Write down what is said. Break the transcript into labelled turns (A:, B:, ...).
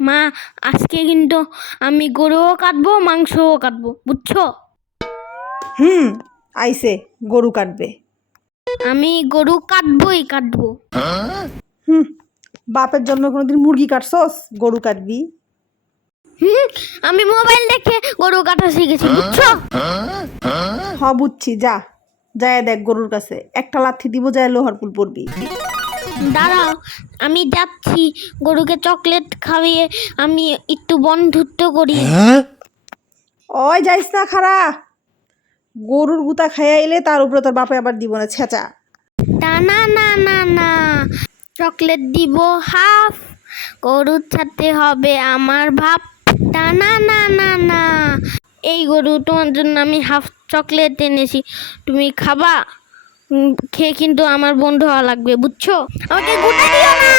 A: মা আজকে কিন্তু আমি গরুও কাটবো মাংসও কাটবো বুঝছ?
B: হুম আইসে গরু কাটবে।
A: আমি গরু কাটবই কাটবো।
B: হুম বাপের জন্য কোনোদিন মুরগি কাটছস? গরু কাটবি।
A: হুম আমি মোবাইল দেখে গরু কাটা শিখেছি বুঝছ?
B: হ বুঝছি যা। যায় দেখ গরুর কাছে। একটা লাথি দিব যায় লোহার পুল পড়বি।
A: দাঁড়াও আমি যাচ্ছি। গরুকে চকলেট খাইয়ে আমি একটু বন্ধুত্ব করি।
B: ওই যাইস না খারা গরুর গুতা খাইয়া এলে তার উপরে তোর বাপে আবার দিব না ছেঁচা।
A: তা না না না না। চকলেট দিব হাফ। গরুর সাথে হবে আমার ভাব তা না না না না। এই গরু তোমার জন্য আমি হাফ চকলেট এনেছি। তুমি খাবা? খেয়ে কিন্তু আমার বন্ধু হওয়া লাগবে বুঝছ? আমাকে গুটা দিও না!